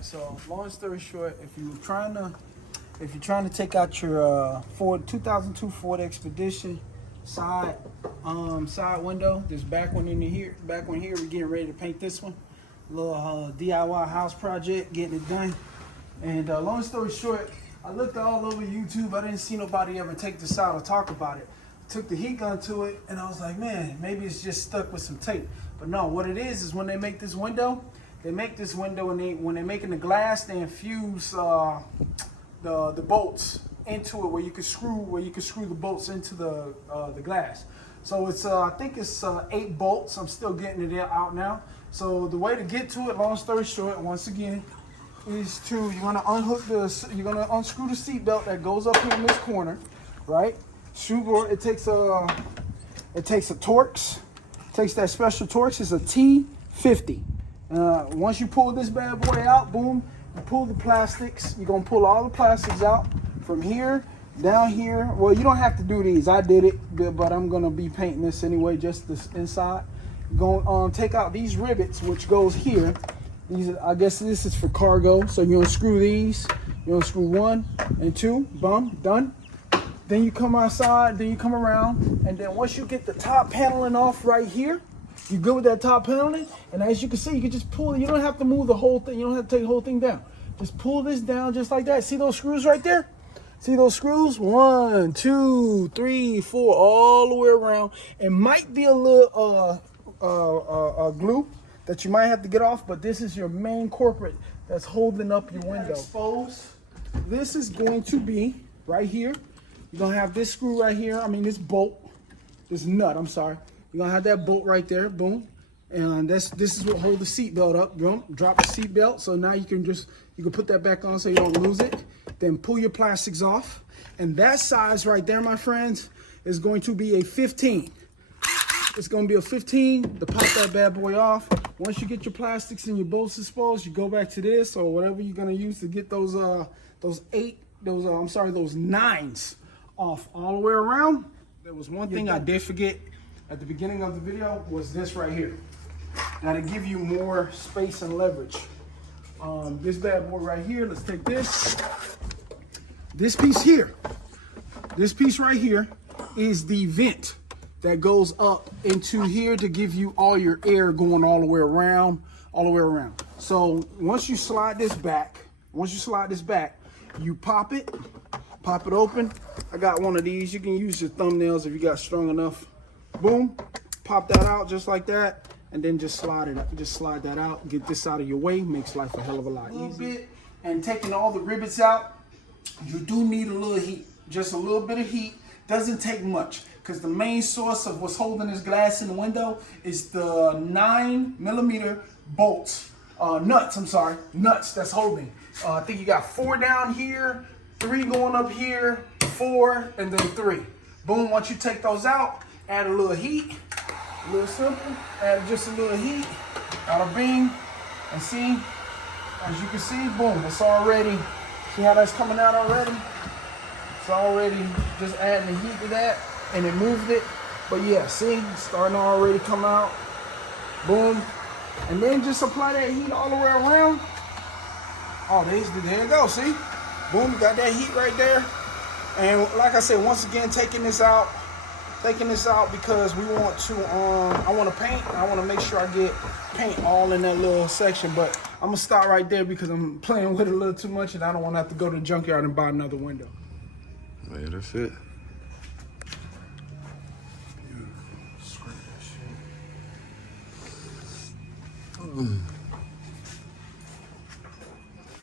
right, so long story short, if you're trying to take out your Ford 2002 Ford Expedition side window, this back one here, we're getting ready to paint this one. Little DIY house project, getting it done. And long story short, I looked all over YouTube. I didn't see nobody ever take this out or talk about it. Took the heat gun to it, and I was like, man, maybe it's just stuck with some tape. But no, what it is when they make this window, and when they're making the glass, they infuse the bolts into it where you can screw the bolts into the glass. So it's I think it's 8 bolts. I'm still getting it out now. So the way to get to it, long story short, once again, is you're gonna unscrew the seat belt that goes up here in this corner, right? It takes a Torx. Takes that special Torx. It's a T50. Once you pull this bad boy out, boom, you pull the plastics. You're gonna pull all the plastics out from here down here. Well, you don't have to do these. I did it, but I'm gonna be painting this anyway, just this inside. You're gonna take out these rivets, which goes here. I guess this is for cargo. So you're gonna screw these. You're gonna screw 1 and 2. Boom, done. Then you come outside, then you come around, and then once you get the top paneling off right here, you good with that top paneling, and as you can see, you can just pull it. You don't have to move the whole thing. You don't have to take the whole thing down. Just pull this down just like that. See those screws right there? See those screws? 1, 2, 3, 4, all the way around. It might be a little glue that you might have to get off, but this is your main corporate that's holding up your window. Exposed. This is going to be right here. You're gonna have this screw right here. I mean this bolt, this nut. I'm sorry. You're gonna have that bolt right there. Boom. And this is what holds the seat belt up. Boom. Drop the seat belt. So now you can put that back on so you don't lose it. Then pull your plastics off. And that size right there, my friends, is going to be a 15. It's gonna be a 15 to pop that bad boy off. Once you get your plastics and your bolts exposed, you go back to this or whatever you're gonna use to get those 9s off all the way around. There was one thing I did forget at the beginning of the video was this right here. Now to give you more space and leverage. This bad boy right here, let's take this. This piece here, this piece right here is the vent that goes up into here to give you all your air going all the way around, So once you slide this back, you pop it open. I got one of these. You can use your thumbnails if you got strong enough. Boom, pop that out just like that, and then just slide it up. Just slide that out. Get this out of your way. Makes life a hell of a lot easier. And taking all the rivets out, you do need a little heat. Just a little bit of heat. Doesn't take much, because the main source of what's holding this glass in the window is the 9mm bolts, nuts that's holding. I think you got 4 down here, 3 going up here, 4, and then 3. Boom, once you take those out, add a little heat, a little simple, add just a little heat, out a beam, and see, as you can see, boom, it's already, see how that's coming out already? It's already just adding the heat to that, and it moved it. But yeah, see, it's starting to already come out. Boom. And then just apply that heat all the way around. Oh, there you go, see? Boom, got that heat right there. And like I said, once again, taking this out because we want to, I want to paint. I want to make sure I get paint all in that little section. But I'm going to stop right there because I'm playing with it a little too much, and I don't want to have to go to the junkyard and buy another window. Yeah, that's it. Screw that shit.